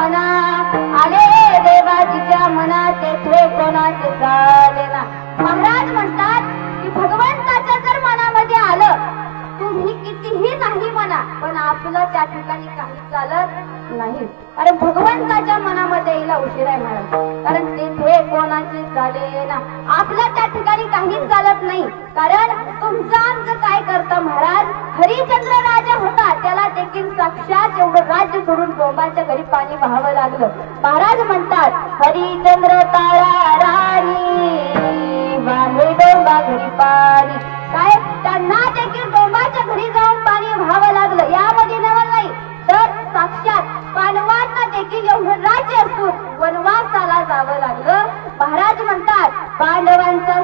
मना आले देवाजीच्या मना तेथे कोणाचे चालेना. महाराज म्हणतात की भगवंताच्या जर मनामध्ये आलं तुम्ही कितीही नाही म्हणा पण आपलं त्या ठिकाणी काही चालत नाही. कारण भगवंताच्या मनामध्ये यायला उशीर आहे महाराज. कारण तेथे कोणाचे चालेना आपलं त्या ठिकाणी काहीच चालत नाही. कारण तुमचं आमचं काय करता महाराज. हरिश्चंद्र राजा होता त्याला देखील साक्षात एवढं राज्य सोडून डोंबाच्या घरी पाणी वाहावं लागलं. महाराज म्हणतात हरिश्चंद्र तारा राणी वाहे डोंबा घरी पाणी. काय त्यांना देखील डोंबाच्या घरी जाऊन पाणी व्हावं लागलं. यामध्ये नवल नाही तर साक्षात पांडवांना देखील एवढं राज्य असून वनवासाला जावं लागलं. महाराज म्हणतात पांडवांचा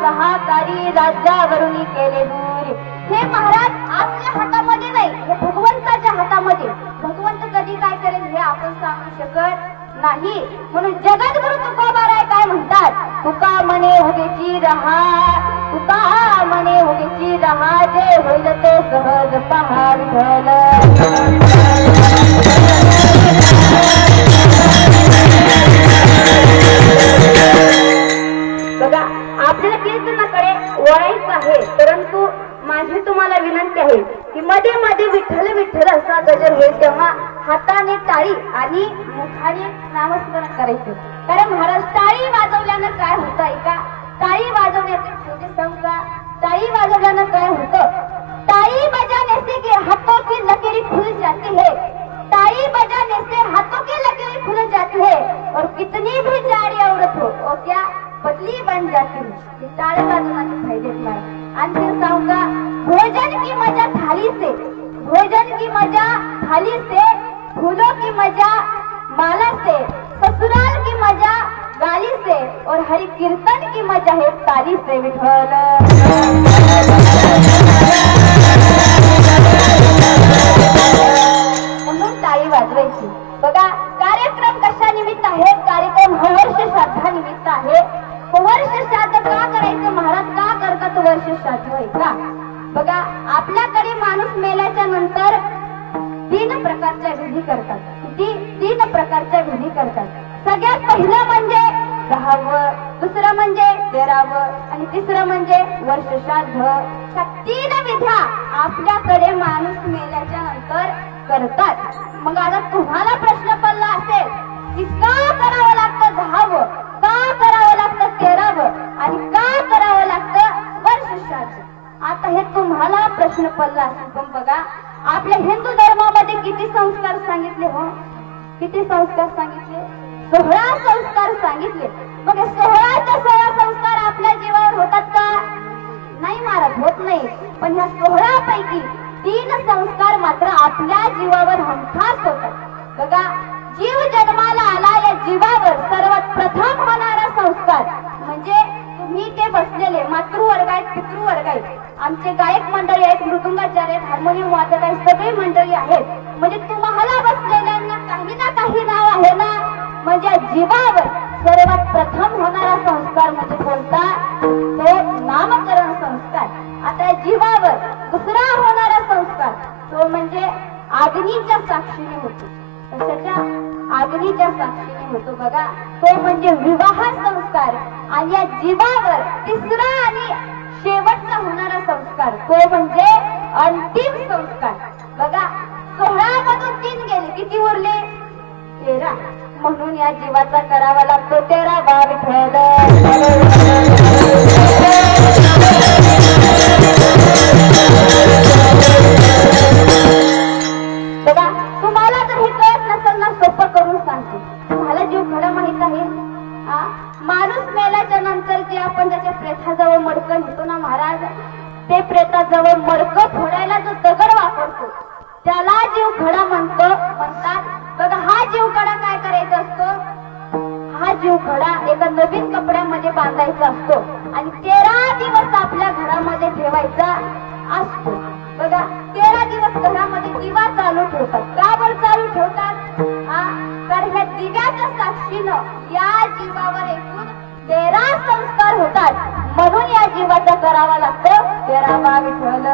सहाकारी राज्यावरून केले दूर. हे महाराज आपल्या हातामध्ये नाही हे भगवंताच्या हातामध्ये. भगवंत कधी काय करेल हे आपण सांगू शकत नाही. म्हणून जगद्गुरु तुकोबाराय काय म्हणतात तुका म्हणे होगेची रहा तुका म्हणे होगेची रहा जे होईल ते सहज पहा विठ्ठल. बघा आपल्याला कीर्तनाकडे वळायचं आहे परंतु माझी तुम्हाला विनंती आहे की मध्ये मध्ये विठ्ठल विठ्ठल असा गजर होईल तेव्हा हाताने टाळी आणि मुखाने नामस्मरण करायचं. कारण महाराज टाळी वाजवल्यानं काय होत आहे का. टाळी वाजवण्याचे म्हणजे समजा टाळी वाजवल्यानं काय होतं. टाळी बजाने से हाथों की लकीर खुल जाती है. टाळी बजाने से हाथों की लकीर खुल जाती है और कितनी भी जाड़ी औरत हो वो क्या पतली बन जाती है. टाळी वाजवण्याचे फायदे महाराज. आणखी सांगा भोजन की मजा थाली से भोजन की मजा थाली से फूलों की मजा माला से ससुराल की मजा गाली से और हरि कीर्तन की मजा है ताली से विठ्ठल. म्हणून टाळी वाजवायची. बघा कार्यक्रम कशा निमित्त आहे. कार्यक्रम वर्ष श्राद्धा निमित्त आहे. वर्ष श्राद्ध का करायचं महाराज का करतात वर्ष श्राद्ध होय का. बघा आपल्याकडे माणूस मेल्याच्या नंतर 3 प्रकारच्या विधी करतात. 3 प्रकारच्या विधी करतात. सगळ्यात पहिलं म्हणजे 10वं, दुसरं म्हणजे 13वं आणि तिसरं म्हणजे वर्ष श्राद्ध. ह्या 3 विध्या आपल्याकडे माणूस मेल्याच्या नंतर करतात. मग आता तुम्हाला प्रश्न पडला असेल की का करावं लागतं 10वं, का करावं लागतं 13वं आणि का करावं लागतं वर्ष श्राद्ध. आता हे तुम्हाला प्रश्न पडला असेल पण बघा आपल्या हिंदू धर्मामध्ये किती संस्कार सांगितले हो. किती संस्कार सांगितले. 16 संस्कार सांगितले. मग 16 संस्कार आपल्या जीवावर होतात का नाही महाराज होत नाही. पण ह्या 16 पैकी 3 संस्कार मात्र आपल्या जीवावर हमखास होतात. बघा जीव जन्माला आला या जीवावर सर्वात प्रथम होणारा संस्कार म्हणजे तुम्ही ते बसलेले मातृवर्ग आहेत पितृवर्ग आहेत. आमचे गायक मंडळी आहेत मृदुंगाचार्य आहेत हार्मोनियम वादक आहेत सगळे मंडळी आहेत. म्हणजे तुम्हाला बसलेल्यांना काही ना काही नाव आहे ना. म्हणजे जीवावर सर्वात प्रथम होणारा संस्कार म्हणजे कोणता तो नामकरण संस्कार. आता जीवावर दुसरा होणारा संस्कार तो म्हणजे अग्नीच्या साक्षीने होतो. कशाच्या अग्नीच्या साक्षीने होतो. बघा तो म्हणजे विवाह संस्कार. आणि या जीवावर तिसरा आणि शेवटचा होणारा संस्कार तो म्हणजे अंतिम संस्कार. बघा 16 मधून 3 गेले किती उरले 13. म्हणून या जीवाचा करावा लागतो 13वा विठ्ठल. बघा तुम्हाला जर हे कळत नसेल ना सोपं करून सांगते. तुम्हाला जीव खडा माहित आहे. माणूस मेल्याच्या नंतर जे आपण त्याच्या प्रेताजवळ मडकं नेतो ना महाराज ते प्रेताजवळ मडकं फोडायला जो दगड वापरतो त्याला जीव खडा म्हणतात. बघा हा जीव खडा काय करायचा असतो. हा जीव खडा एका नवीन कपड्यामध्ये बांधायचा असतो आणि 13 दिवस आपल्या घरामध्ये ठेवायचा असतो. बघा 13 दिवस घरामध्ये दिवा चालू ठेवतात. का बरं चालू ठेवतात. कारण ह्या दिव्याच्या साक्षीनं या जीवावर एकूण 13 संस्कार होतात. म्हणून या जीवाचा करावा लागतो 13वा विठ्ठल.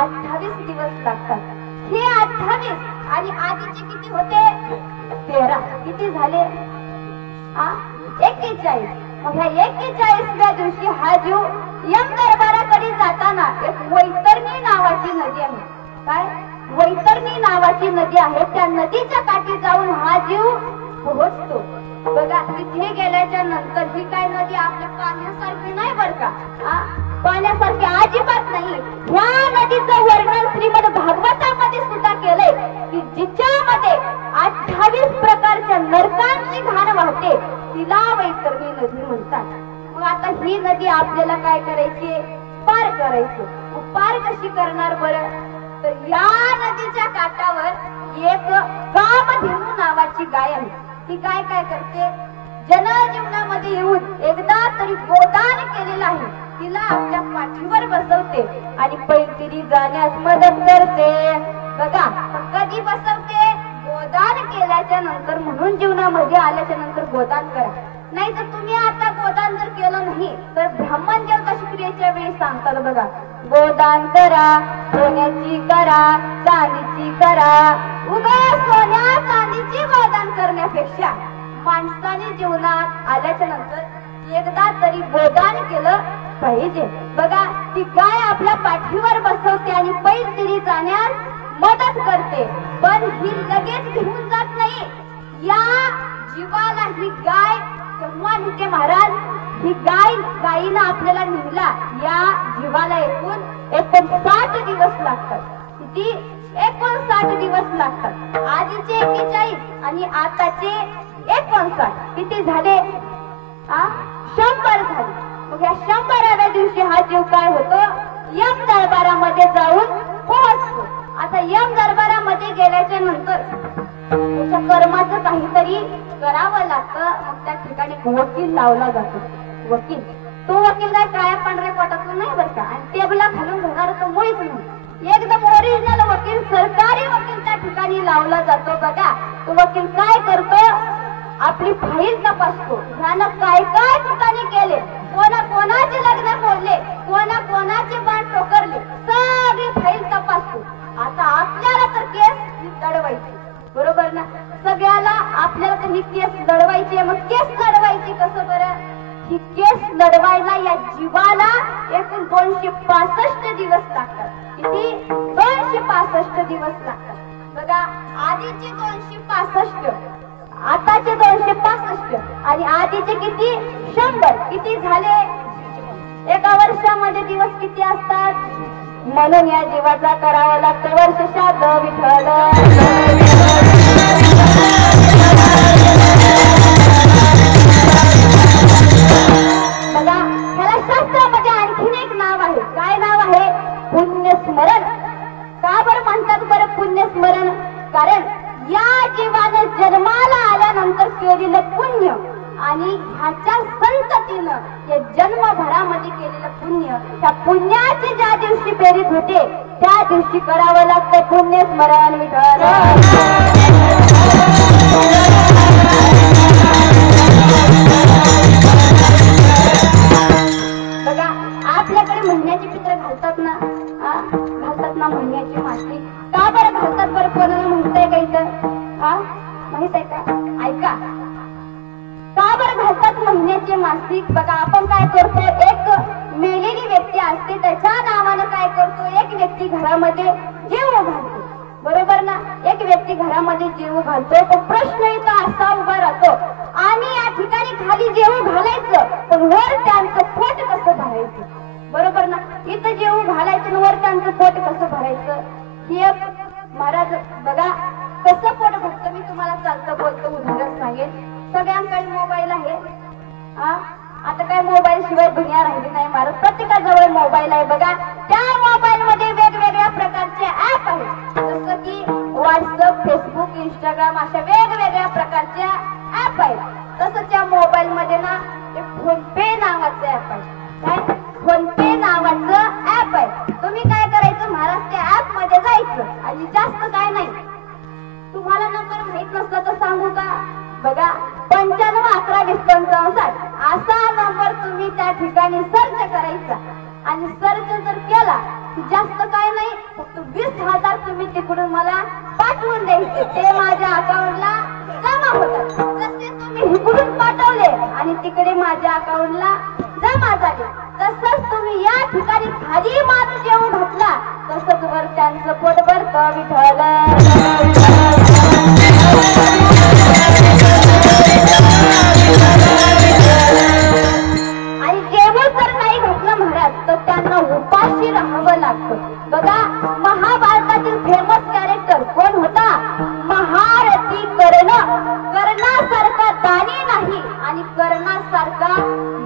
28 दिवस लागतात. हे 28 आणि आधीचे किती होते? 13. किती झाले? 41. मग ह्या 41व्या दिवशी हा जीव यम दरबाराकडे जाताना एक वैतरणी नावाची नदी आहे. काय? वैतरणी नावाची नदी आहे. त्या नदीच्या काठी जाऊन हा जीव पोहोचतो. बघा, तिथे गेल्याच्या नंतर ही काय नदी आपल्या पाण्यासारखी नाही बर का, पाण्यासारखी अजिबात नाही. ह्या नदीचं वर्णन श्रीमद भागवतामध्ये सुद्धा केलंय की जिच्यामध्ये 28 प्रकारच्या नरकांची घाण वाहते तिला वैतरणी नदी म्हणतात. मग आता ही नदी आपल्याला काय करायची? पार करायची. पार कशी करणार बरं? तर या नदीच्या काठावर एक कामधेनू नावाची गाय आहे. ती काय काय करते? जनजीवनामध्ये येऊन एकदा तरी गोदान केलेलं आहे तिला आपल्या पाठीवर बसवते आणि पैलतीरी जाण्यास मदत करते. बघा, कधी बसवते? गोदान केल्याच्या नंतर. म्हणून जीवनामध्ये आल्याच्या नंतर गोदान करा. नाही तर तुम्ही आता गोदान जर केलं नाही तर ब्राह्मण देवता क्रियेच्या वेळी सांगतात बघा, गोदान करा, सोन्याची करा, चांदीची करा. उगा सोन्या चांदीची गोदान करण्यापेक्षा माणसाने जीवनात आल्याच्या नंतर एकदा तरी गोदान केलं पाहिजे. बघा, ती गाय आपल्या पाठीवर बसवते आणि पैलतीरी जाण्यास मदत करते. पण ही लगेच घेऊन जात नाही. या जीवाला ही गाय तेव्हा नेते महाराज. ही गायीनं आपल्याला नेला. या जीवाला एकूण 59 दिवस लागतात. किती? 59 दिवस लागतात. आधीचे 41 आणि आताचे 59. किती झाले? 100 झाले. मग या 100व्या दिवशी हा जीव काय होतो? यम दरबारामध्ये जाऊन पोहोचतो. आता यम दरबारामध्ये गेल्याच्या नंतर त्याच्या कर्माचं काहीतरी करावं लागतं. मग त्या ठिकाणी वकील लावला जातो. वकील, तो वकील काय काळ्या पांढऱ्या पोटातला नाही बरं का, आणि टेबला घालून घेणार तो मुळीच नाही. एकदम ओरिजिनल वकील, सरकारी वकील त्या ठिकाणी लावला जातो. बघा, तो वकील काय करतो? आपली फाईल तपासतो. ह्यानं काय काय ठिकाणी केले, कोणाचे लग्न मोडले, कोणाचे बाण टोकरले, सगळी फाईल तपासतो. आता आपल्याला तर केस लढवायची, बरोबर ना? सगळ्याला आपल्याला तर ही केस लढवायची आहे. मग केस लढवायची कसं बरं? ही केस लढवायला या जीवाला एकूण 265 दिवस लागतात. किती? 265 दिवस लागतात. बघा, आधीचे 265, आताचे 265 आणि आधीचे किती? 100. किती झाले? एका वर्षामध्ये दिवस किती असतात? म्हणून या जीवाचा करावा लागतं वर्ष श्राद्ध विठ्ठल. बघा, ह्याला शास्त्रामध्ये आणखीन एक नाव आहे. काय नाव आहे? पुण्यस्मरण. का बरं म्हणतात बरं पुण्यस्मरण? कारण या जीवानं जन्माला आल्यानंतर केलेलं पुण्य आणि ह्याच्या संततीनं या जन्मभरामध्ये केलेलं पुण्य, त्या पुण्याची ज्या दिवशी बेरीज होते त्या दिवशी करावं लागतं पुण्यस्मरण विठ्ठल. बघा, आपल्याकडे महिन्याची चित्र घालतात ना, घालतात ना महिन्याची मासिक. का बरं घालतात बरं? कोणाला माहित आहे का इथं? माहित आहे का? ऐका, का बरं घालतात महिन्याचे मासिक? बघा, आपण काय करतो? एक मेलेली व्यक्ती असते त्याच्या नावानं काय करतो? एक व्यक्ती घरामध्ये जीव घालतो, बरोबर ना? एक व्यक्ती घरामध्ये जीव घालतो. तो प्रश्न इथं असा उभा राहतो, आम्ही या ठिकाणी खाली जीव घालायचं पण वर त्यांचं पोट कसं भरायचं? बरोबर ना? इथं जीव घालायचं वर त्यांचं पोट कसं भरायचं? ही एक महाराज बघा कसं पोट भरतं. मी तुम्हाला चालतं बोलतं उदाहरण सांगेन. सगळ्यांकडे मोबाईल आहे. आता काय मोबाईल शिवाय दुनिया राहिली नाही महाराज. प्रत्येकाजवळ मोबाईल आहे. बघा, त्या मोबाईल मध्ये वेगवेगळ्या प्रकारचे ऍप आहेत. जसं की व्हॉट्सअप, फेसबुक, इंस्टाग्राम अशा वेगवेगळ्या प्रकारच्या ऍप आहेत. तसं त्या मोबाईल मध्ये ना एक फोन पे नावाचं ऍप आहे. काय? फोन पे नावाचं ऍप आहे. तुम्ही काय करायचं महाराज? त्या ऍप मध्ये जायचं आणि जास्त काय नाही. तुम्हाला नंबर माहित नसला तर सांगू का? बघा, 95 11 20 55 असा नंबर तुम्ही त्या ठिकाणी सर्च करायचा आणि सर्च जर केला की जास्त काय नाही फक्त 20,000 तुम्ही तिकडून मला पाठवून द्यायचे, ते माझ्या अकाउंटला जमा होतात. जसे तुम्ही इकडून पाठवले आणि तिकडे माझ्या अकाउंटला जमा झाले, तसंच तुम्ही या ठिकाणी खाली माणूस जेवू घातला, तसंच वर त्यांचं पोट भरतं विठ्ठल. आणि जेवण जर नाही घातलं महाराज तर त्यांना उपाशी राहावं लागतं. बघा, महाभारतातील फेमस कॅरेक्टर कोण होता? महारथी कर्ण. कर्णासारखा दानी नाही आणि कर्णासारखा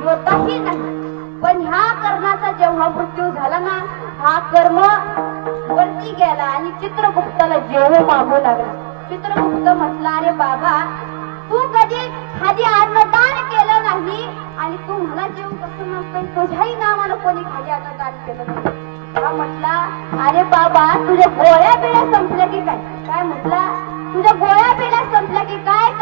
योद्धाही नाही. पण ह्या कर्णाचा जेव्हा मृत्यू झाला ना, हा कर्म वरती गेला आणि चित्रगुप्ताला जेवू मागू लागला. चित्रगुप्त म्हटला, अरे बाबा, तू कधी खाली अन्नदान केलं नाही आणि तू मला जेवू कसं म्हणतोय? तुझ्याही नावानं कोणी खाली अन्नदान केलं नाही. हा म्हटला, अरे बाबा, तुझ्या गोळ्या बिळ्या संपल्या की काय? काय म्हटला? तुझ्या गोळ्या बिळ्या संपल्या की काय?